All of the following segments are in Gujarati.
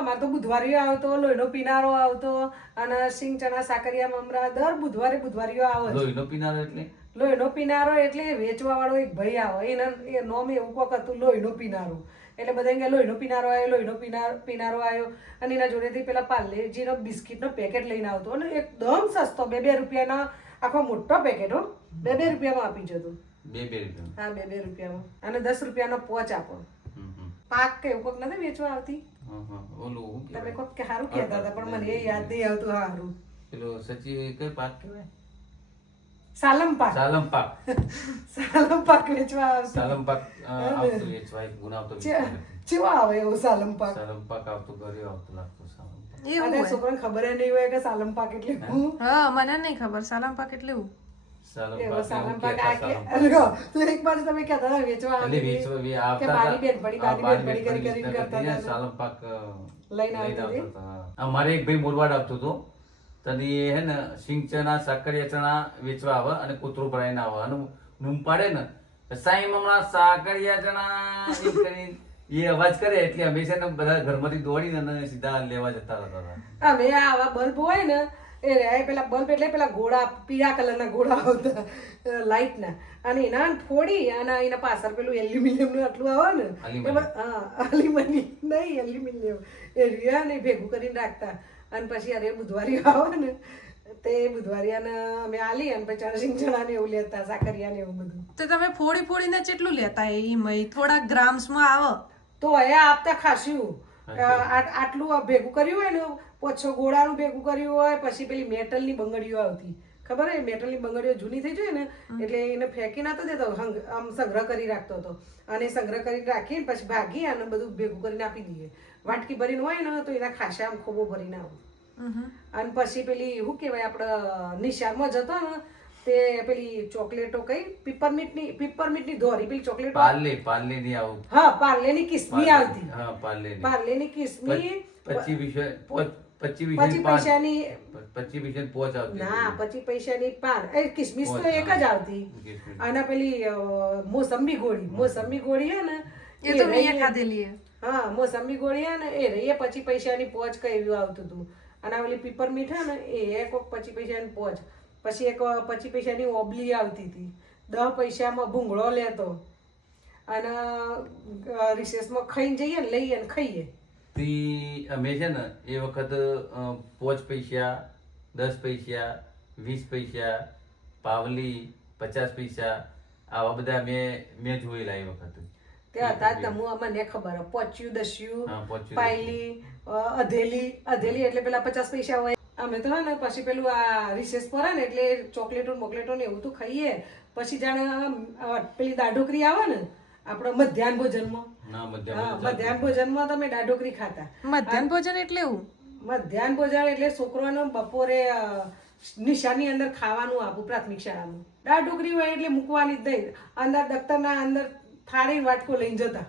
અમારે તો બુધવારીઓ આવતો, લોહીનો પીનારો આવતો અને સિંગ ચણા સાકરિયા મમરા દર બુધવારીઓ આવે છે. લોહીનો પીનારો એટલે લોહીનો પીનારો એટલે વેચવા વાળો એક ભાઈ આવે, એ નોમ એવું કોક હતું, લોહીનો પીનારો. એટલે બધા કે લોહીનો પીનારો આવ્યો, લોહીનો પીનારો આવ્યો. અને એના જોડેથી પેલા પાર્લેજીનો બિસ્કિટનો પેકેટ લઈને આવતો અને એકદમ સસ્તો, 2 રૂપિયાનો આખો મોટો પેકેટ હો, 2 રૂપિયામાં આપી જતો. 2 રૂપિયા? હા, 2 રૂપિયામાં. અને 10 રૂપિયાનો પોચ આપો. પાક કે એવું કોક નથી વેચવા આવતી. ઓલું તમે કોક કે સારું કહેતા હતા પણ મને એ યાદ નહીં આવતું. સારું પેલો સચી કઈ પાક કહેવાય? સાલમ પાક. સાલમ પાક. સાલમ પાક વેચવા આવતું. સાલમ પાક આવતો વેચવા, એક ગુના આવતો ચેવા આવે એવું સાલમ પાક? સાલમ પાક આવતો, ઘરે આવતો લાગતો સાલમ પાક. અને છોકરાને ખબર નહીં હોય કે સાલમ પાક એટલે શું. હા, મને નહીં ખબર સાલમ પાક એટલે શું. સાલમ પાક તો એક બાજુ તમે કહેતા હતા વેચવા કે બાની બેનપણી કરી કરતા હતા. સાલમ પાક લઈને આવતી. અમારે એક ભાઈ મોરવાડ આવતો હતો, તને હે ને સિંગ ચણા સાકરિયા ચણા વેચવા આવે અને કૂતરો ભરાઈને આવે અને બૂમ પાડે ને, સાઈ મમરા સાકરિયા ચણા એમ કરીને એ અવાજ કરે એટલે અમે છે ને બધા ઘરમાંથી દોડીને અને સીધા લેવા જતા હતા. અમે આવા બલ્બ હોય ને એ રે પેલા બલ્બ એટલે પેલા ગોળા, પીળા કલરના ગોળા આવતા લાઈટના, અને એના ફોડી અને એના પાછળ પેલું એલ્યુમિનિયમનું આટલું આવે ને, હા એલ્યુમિનિયમ નહીં, એલ્યુમિનિયમ એ રિયા ને ભેગું કરીને રાખતા. અને પછી અરે બુધવારી આવે ને તે બુધવારિયાને અમે આલી અને પછી ચણસિંગ ચણા ને એવું લેતા, સાકરિયા ને એવું બધું. તો તમે ફોડીને કેટલું લેતા? એ થોડા ગ્રામ્સમાં આવે તો એ આપતા ખાસ્યું. આટલું ભેગું કર્યું હોય ને, પોછો ગોળાનું ભેગું કર્યું હોય, પછી પેલી મેટલની બંગડીઓ આવતી, ખબર હે? મેટલની બંગડીઓ જૂની થઈ જાય ને એટલે એને ફેંકી નાતો દેતો, આમ સંગ્રહ કરી રાખતો હતો. અને સંગ્રહ કરી રાખીને પછી ભાગી અને બધું ભેગું કરીને આપી દઈએ. વાટકી ભરીને હોય ને તો એના ખાસા આમ ખોબો ભરીને આવું. અને પછી પેલી શું કહેવાય, આપણે નિશાળમાં જતો ને તે પેલી ચોકલેટો કઈ પીપરમીટની દોરી, પેલી ચોકલેટો પાર્લે ની આવું. હા, પાર્લેની કિસ્મી આવતી. હા, પાર્લેની કિસ્મી 25 પૈસાની. 25 પોચ આવતી. ના, 25 પૈસાની કિસમિસ તો એક જ આવતી. અને પેલી મોસંબી ગોળી હે ને એ તો મેં ખાધેલી. હા, મોસંબી ગોળી હે ને એ રહી 25 પૈસાની પોચ કઈ એવું આવતું હતું. અને પેલી પીપરમીટ હે ને એ કોક 25 પૈસાની પોચ. પછી એક 25 પૈસાની ઓબલી આવતી હતી. 10 પૈસામાં ભૂંગળો લેતો અને રિસેસમાં ખાઈને જઈએ ને, લઈએ ને ખાઈએ. અમે છે ને એ વખત 5 પૈસા, 10 પૈસા, 20 પૈસા, પાવલી, 50 પૈસા આવા બધા મેં જોયેલા એ વખત. તે હતા જ મને ખબર. પોચ્યું, દસ્યું, પાયલી, અધેલી એટલે પેલા 50 પૈસા હોય. અમે તો ને પછી પેલું આ રિસેસ પર ને એટલે ચોકલેટો મોકલેટો ને એવું તો ખાઈએ. પછી જાણે પેલી દાઢોકરી આવે ને આપણે મધ્યાહન ભોજનમાં, મધ્યાહન ભોજનમાં તમે દાઢોકરી ખાતા. મધ્યાહન ભોજન એટલે એવું? મધ્યાહન ભોજન એટલે છોકરાનો બપોરે નિશાની અંદર ખાવાનું આપું પ્રાથમિક શાળામાં. દાઢોકરી હોય એટલે મૂકવાની જ નહીં, અંદર દફતરના અંદર થાળી વાટકો લઈને જતા.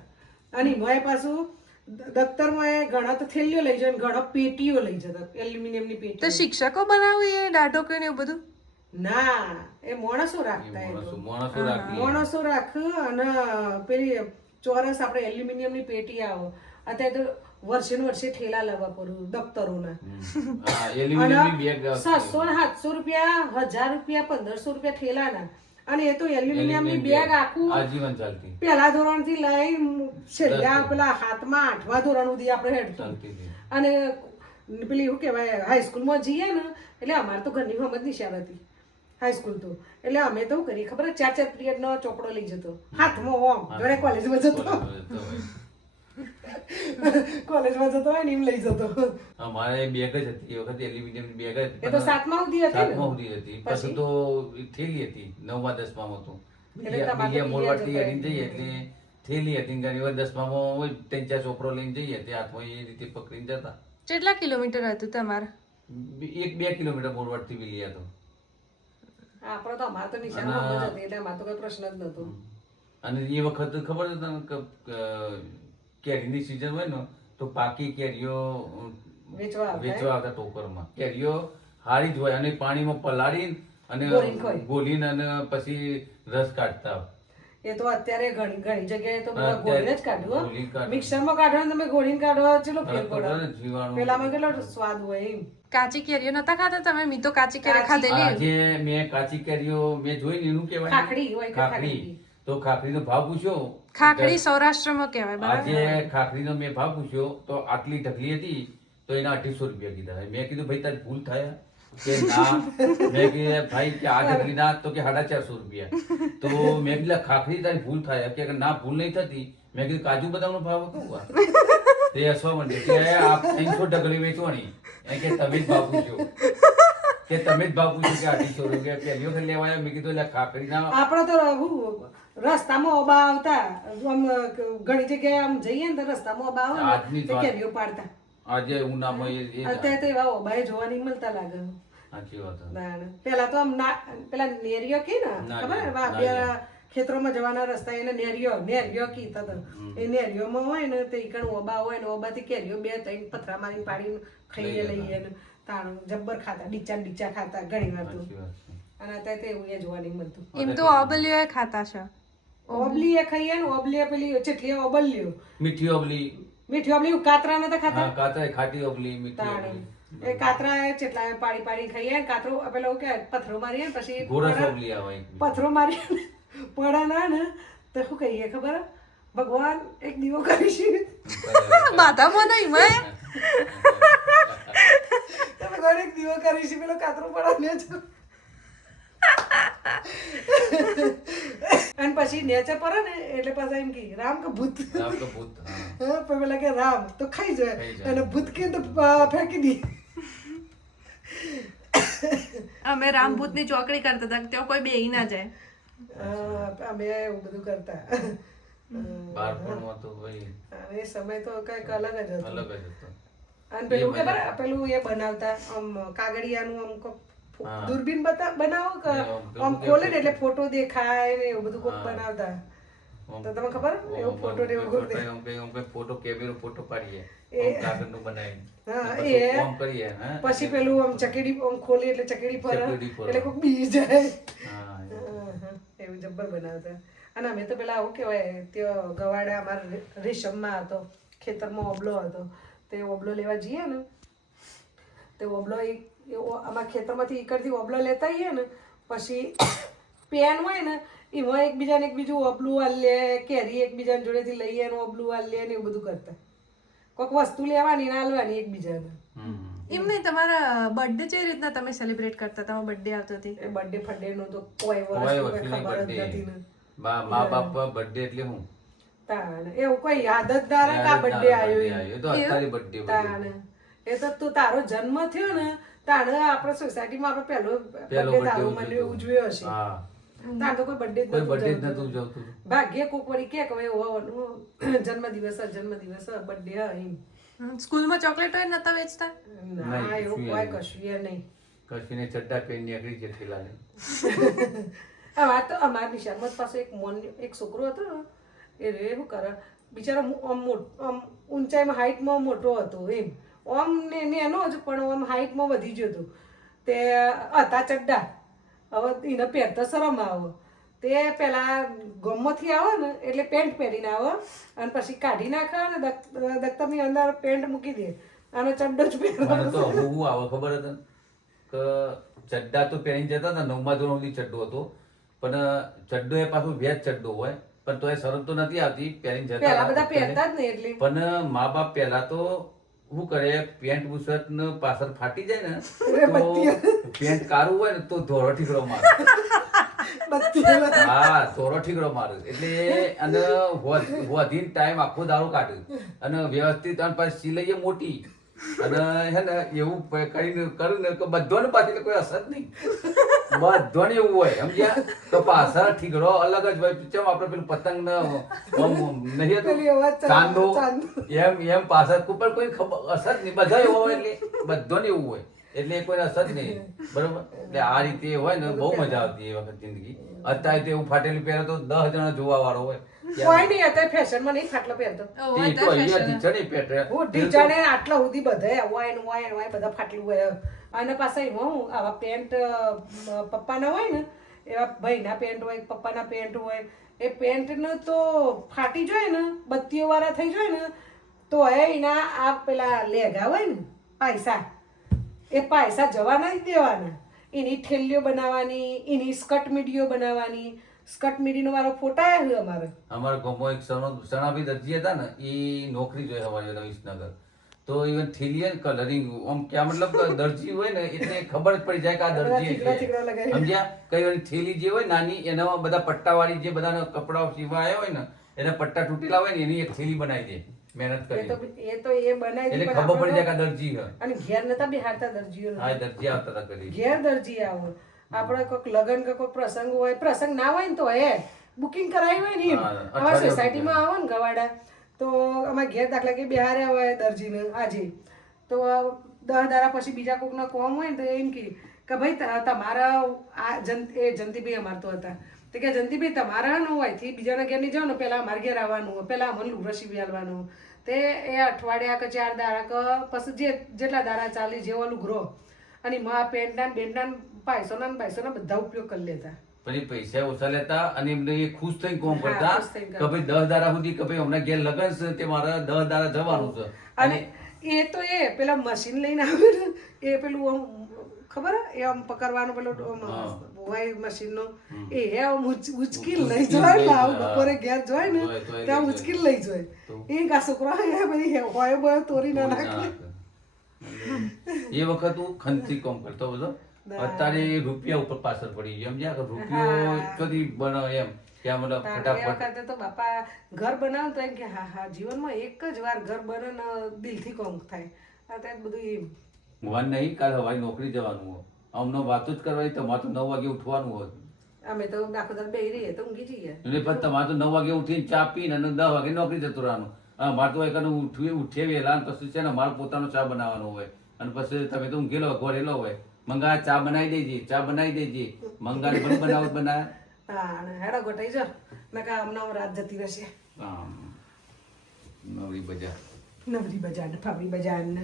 અને મેં પાછું દફતરમાં ઘણા તો થેલીઓ લઈ જાય, ઘણા પેટીઓ લઈ જતા, એલ્યુમિનિયમની પેટી. તો શિક્ષકો બનાવે એ દાઢોકરી ને એવું બધું? ના, એ માણસો રાખતા. માણસો રાખ અને પેલી ચોરસ આપણે એલ્યુમિનિયમની પેટી આવે. અત્યારે તો વર્ષે ઠેલા લાવવા પડું દફતરોના. 700-700 રૂપિયા, 1000 રૂપિયા, 1500 રૂપિયા ઠેલાના. અને એ તો એલ્યુમિનિયમની બેગ આખું આજીવન ચાલતી. પહેલા ધોરણથી લઈ છેલ્લા પેલા 7મા 8મા ધોરણ સુધી આપણે હેડતું. અને પેલી શું કહેવાય, હાઈસ્કૂલમાં જઈએ ને એટલે અમારે તો ઘરની હમત નિશાળ હતી હાઈસ્કૂલ તો. એટલે અમે તો કરીએ ખબર, 4 પીરિયડનો ચોપડો લઈ જતો હાથમાં, ઓમ જોડે કોલેજમાં જતો. કોલેજમાં જતો હોય ને એમ લઈ જતો. અમારે બેગ જ હતી એ વખત, એલ્યુમિનિયમ બેગ જ. એ તો 7મા સુધી હતી. પછી તો થેલી હતી 9મા 10મામાં તો. બીજા મોરવાડથી અડીને જઈએ એટલે થેલી હતી. ઘણી વાર 10મામાં 3-4 ચોપડો લઈને જઈએ તે હાથમાં એ રીતે પકડીને જતા. કેટલા કિલોમીટર હતું તમારે? 1-2 કિલોમીટર મોરવાડથી વિલિયા તો. આપણે તો અમારે તો નિશાળમાં જ હતી એટલે અમારે તો કોઈ પ્રશ્ન જ નતો. અને એ વખત ખબર છે તને કેરીની સીઝન હોય ને તો પાકી કેરીઓ વેચવા આવતા ટોકરમાં. કેરીઓ હારી જ હોય અને પાણીમાં પલાળી અને ગોલીને અને પછી રસ કાઢતા. એ તો અત્યારે ઘણી ઘણી જગ્યાએ તો બધા અત્યારે ગોળીને જ કાઢ્યું ગોળી હો. કાઢે. મિક્સરમાં કાઢો ને તમે ગોળીને કાઢો ચેલો ફેર ફરક પડે ને, પડે જીવાણું. પેલામાં કેટલો સ્વાદ હોય એમ. કાચી કેરીઓ નતા ખાતા તમે? મી તો કાચી કેરી કાચી. ખાધેલી. આજે મેં કાચી કેરીઓ મેં જોઈ ને એનું કહેવાય ખાખડી હોય કે ખાખરી. તો ખાખરીનો ભાવ પૂછ્યો ખાખડી સૌરાષ્ટ્રમાં કહેવાય, બરાબર? આજે ખાખરીનો મેં ભાવ પૂછ્યો તો આટલી ઢગલી હતી તો એના 250 રૂપિયા કીધા. મેં કીધું ભાઈ તારી ભૂલ થાય કે ના? મેં કીધું ભાઈ કે આ ઢગલી ના તો કે 450 રૂપિયા. તો મેં કીધું ખાખરી તારી ભૂલ થાય કે ના ભૂલ નહીં થતી. મેં કીધું કાજુ બદામનો ભાવ કહું તે હસવા માંડે કે આ 300 ઢગલી વેચવાની એમ કે તમે જ ભાવ પૂછ્યો કે તમે જ ભાવ પૂછ્યો કે 250 રૂપિયા પહેલી વખત લેવા આવ્યા. મેં કીધું એટલે ખાખરીના આપણે તો રસ્તામાં ઓબા આવતા આમ ઘણી જગ્યાએ આમ જઈએ ને તો રસ્તામાં ઓબા આવે આજની ને તે વાત. કેરીઓ પાડતા. આજે ઉનામાં એ અત્યારે તો એવા ઓબાએ જોવા નહીં મળતા લાગે. સાચી વાત છે. ના. પેલા તો આમ પેલા નેરિયો કી ને ખબર હે? વા બે ખેતરોમાં જવાના રસ્તા એને નેરિયો કીતા હતા. એ નેરિયોમાં હોય ને તે ઈકણ ઓબા હોય ને ઓબાથી કેરીઓ 2-3 પથરા મારીને પાડીને ખાઈએ લઈએ ને તાણું જબ્બર ખાતા ડીચા ખાતા ઘણી વાર તો. સાચી વાત છે. અને અત્યારે તો એવું એ જોવા નહીં મળતું. એમ તો ઓબલીઓ ખાતા છે. ઓબલી એ ખાઈએ ને ઓબલી એ પેલી ચેટલી ઓબલ્યો મીઠી ઓબલી. મીઠી ઓબલી કાતરા નતા ખાતા. હા, કાતરા ખાટી ઓબલી મીઠી તાણે ઓબલી. એ કાતરા ચેટલા પાડી ખાઈએ ને કાતરો પેલો કે પથરો મારીએ ને પછી ગોરસ ઓબલી આવે એક. પથરો મારીએ ને પડા ના ને તો શું કહીએ ખબર હે? ભગવાન એક દીવો કરીશું માથામાં નહીં મેં. તો ભગવાન એક દીવો કરીશું પેલો કાતરો પડા ને જ. અને પછી નેચે પડે ને એટલે પાછા એમ કે રામ કે ભૂત. રામ તો ભૂત. હા. હા, પણ પેલા કે રામ તો ખાઈ જાય ખાઈ જાય. અને ભૂત કે તો ફેંકી દી. અમે રામભૂતની ચોકડી કરતા હતા, ત્યાં કોઈ બેહી ના જાય. અમે એવું બધું કરતા. બાળપણમાં તો ભાઈ અને એ સમય તો કઈક અલગ જ હતો. અલગ જ હતો. અને પેલું ખબર પેલું એ બનાવતા આમ કાગળિયાનું આમ કોક હા. દૂરબીન બનાવો કે પેલું આમ ખોલે ને એટલે ફોટો દેખાય ને એવું બધું કોક હા. બનાવતા. તો તમને ખબર એવું ફોટો ને એવું કોક દેખાય. ફોટો કેમેરો ફોટો પાડીએ એ- આમ કાગળનું બનાવીને. હા, પછી એ- આમ કરીએ હા. પછી પેલું આમ ચકેડી આમ ખોલી એટલે ચકેડી પર ચકેડી પર. એટલે કોક બી જાય. હા, એવું જબ્બર બનાવતા. અને અમે તો પેલા આવું કહેવાય ત્યાં ગવાડા અમારા રેશમમાં હતો, ખેતરમાં ઓબલો હતો. તે ઓબલો લેવા જઈએ ને તે ઓબલો અમારા ખેતરમાંથી ઈકડથી ઓબલો લેતા આવીએ ને પછી પેન હોય ને એમાં એકબીજાને એકબીજું ઓબલું આલ લે, કેરી એકબીજાની જોડેથી લઈએ ને ઓબલું આલ લે ને એવું બધું કરતા. કોઈક વસ્તુ લેવાની ને આલવાની એકબીજાને. હમ. એમ નહીં, તમારા બર્થડે જે રીતના તમે સેલિબ્રેટ કરતા, તમારો બર્થડે આવતો હતી એ બર્થડે ફર્થડેનું તો કોઈ કોઈ વર્ષ વસ્તુ નહીં ખબર જ નથી birthday. ને. મા બાપ birthday એટલે હું તાણ એવું કોઈ યાદ જ ના રહે કે આ બર્થડે આવ્યો એમ. એ તો અત્યારે birthday તાણ એ તો તું તારો જન્મ થયો ને તાણ આપણે સોસાયટીમાં આપણે પહેલો પહેલો birthday birthday તારો મને ઉજવ્યો હશે. હા. તાણ તો કોઈ birthday જ કોઈ નહોતું birthday જ જતું. નતું જતું. ભાગ્યે કોક વળી કે હવે જન્મદિવસ બર્થડે એમ. સ્કૂલમાં ચોકલેટ હોય નતા વેચતા? ના નહીં, એવું કશું કોઈ કશું એ નહીં. કશીને ચડ્ડા પહેરીને નીકળી જાય ઠેલાને. અમારે તો અમારા નિશાળમાં જ પાછો એક છોકરો હતો ને એ રે શું કરે બિચારો આમ ઊંચાઈમાં હાઈટમાં મોટો હતો એમ આમ એનો જ પણ આમ હાઈટમાં વધી ગયો હતો તે હતા ચડ્ડા હવે એને પહેરતા શરમ આવે તે પેલા ગમમાંથી આવે ને એટલે પેન્ટ પહેરીને આવે અને પછી કાઢી નાખે ને દફતરની અંદર પેન્ટ મૂકી દે અને ચડ્ડો જ મને પહેરવાનો. તો હું આવે ખબર હતા કે ચડ્ડા તો પહેરીને જતા હતા 9મા ધોરણ સુધી ચડ્ડો હતો પણ ચડ્ડો એ પાછું વેજ ચડ્ડો હોય પણ તો એ શરમ તો નથી આવતી પહેરીને જતા પેલા બધા હતા. પહેરતા જ નહીં એટલે પણ મા બાપ પહેલા તો શું કરે પેન્ટ બુશર્ટ ને પાછળ ફાટી જાય ને તો પેન્ટ કારું હોય ને તો ધોરો ઠીકરો મારે. હા, ધોરો ઠીકરો મારે એટલે અને વધીને ટાઈમ આખો દાડો કાઢે અને વ્યવસ્થિત અને પાછી સિલાઈ મોટી અને હે ને એવું કરીને કરું ને કે બધાને પાછી કોઈ અસર જ નહીં. બધાને એવું હોય સમજ્યા તો પાછળ ઠીકરો અલગ જ હોય. ચમ આપણે પેલું પતંગ નહીં પેલી અવાજ હતો ચાંદો ચાંદો. એમ પાછળ ઉપર કોઈ ખબર અસર જ નહીં. બધા એવા હોય એટલે બધાને એવું હોય એટલે કોઈ અસર જ નહીં. બરોબર એટલે આ રીતે હોય ને બહુ મજા આવતી એ વખત જિંદગી. અત્યારે તો એવું ફાટેલું પહેરે તો 10 જણા જોવા વાળો હોય. કોઈ નહીં અત્યારે ફેશનમાં નહીં ખાટલો પહેરતો. ઓહ, એ તો અહીંયા ઢીચણે પહેરે. હું ઢીચાણે આટલા સુધી બધા હોય બધા ફાટલું હોય અને પાછા એમાં હું આવા પેન્ટ પપ્પાના હોય ને એવા ભાઈના પેન્ટ હોય પપ્પાના પેન્ટ હોય એ પેન્ટનો તો ફાટી જાય ને બત્તીઓ વાળા થઈ જાય ને તો એના આ પેલા લેગા હોય ને પૈસા એ પૈસા જવા નહીં દેવાના. એની ઠેલીઓ બનાવવાની, એની સ્કર્ટ મીડીઓ બનાવવાની. સ્કર્ટ મીડીનો મારો ફોટા આવ્યો અમારે. અમારા ગામમાં એક સણાભી દરજી હતા ને એ નોકરી જોઈએ અમારી વિસનગર. તો ઇવન થેલિયન કલરિંગ આમ ક્યાં મતલબ દરજી હોય ને એટલે ખબર જ પડી જાય કે આ દરજી છે. સમજ્યા? કઈ વાર થેલી જે હોય નાની એના બધા પટ્ટાવાળી જે બધા કપડાઓ સીવાયા હોય ને એના પટ્ટા તૂટેલા હોય ને એની એક થેલી બનાવી દે મહેનત કરી. એ તો એ બનાવી એટલે ખબર પડી જાય કે આ દરજી છે. અને ઘેર નતા બિહારતા દરજીઓ. હા દરજી આવતા હતા કરી. ઘેર દરજી આવો. આપણે કોઈક લગ્ન કે કોઈ પ્રસંગ હોય, પ્રસંગ ના હોય ને તો બુકિંગ કરાવી હોય ને અમારા સોસાયટીમાં આવો ને ગવાડા તો અમારે ઘેર દાખલા કે બિહાર્યા હોય દરજીને આજે તો 10 દાડા પછી બીજા કોકનો કોમ હોય ને તો એમ કે ભાઈ તમારા આ જંતીભાઈ અમારતો હતા તો કે જંતીભાઈ તમારા ન હોય થી બીજાના ઘેર નહીં જાવ ને પહેલા અમારે ઘેર આવવાનું, પહેલા અમને લુગડો સીવી આલવાનું. તે એ અઠવાડિયા કે 4 દાડા કે પછી જેટલા દાડા ચાલી જેવો લુગરો અને માં પેન્ટના બેન્ટના પાયસોના બધા ઉપયોગ કરી લેતા. પછી પૈસા ઓછા લેતા અને એમને એ ખુશ થઈને કોમ કરતા કે ભાઈ 10 દાડા સુધી કે ભાઈ હમણાં ઘેર લગન છે તે મારે 10 દાડા જવાનું છે. અને એ તો પેલા મશીન લઈને આવે ને એ પેલું આમ ખબર એ આમ પકડવાનું પેલું વાય મશીન નો એ આમ ઉચકી લઈ જાય ને આવું બપોરે ઘેર જોય ને ત્યાં ઉચકી લઈ જાય. એ કા છોકરા બધી હોય બોય તોરી ના નાખે. એ વખત હું ખંતી કોમ કરતો બધો. અત્યારે રૂપિયા ઉપર પાછળ પડી ગયો. સમજ્યા કે રૂપિયો કદી બનાવે એમ કે આ મતલબ ફટાફટ. વખતે તો બાપા ઘર બનાવ તો એમ કે હા જીવનમાં એક જ વાર ઘર બને ને દિલથી કોમ થાય. અત્યારે બધું એમ વન નહીં કાલે હવાઈ નોકરી જવાનું હોય અમને વાતો જ કરવાની. તમારે તો 9 વાગે ઉઠવાનું હોય. અમે તો આખો દર બેહી રહીએ તો ઊંઘી જઈએ. એટલે પણ તમારે તો 9 વાગે ઉઠીને ચા પીને અને 10 વાગે નોકરી જતું રહેવાનું. મારે તો એક ઉઠીએ વહેલા પછી છે ને મારે પોતાનો ચા બનાવવાનો હોય અને પછી તમે તો ઊંઘેલો ઘોરેલો હોય મંગા ચા બનાવી દેજે મંગાને પણ બનાવ બનાવે. હા હેડો ગોટાઈ જો નકા હમણાં રાત જતી રહેશે. નવરી બજાર નવરી બજાર ને ફાબરી બજાર ને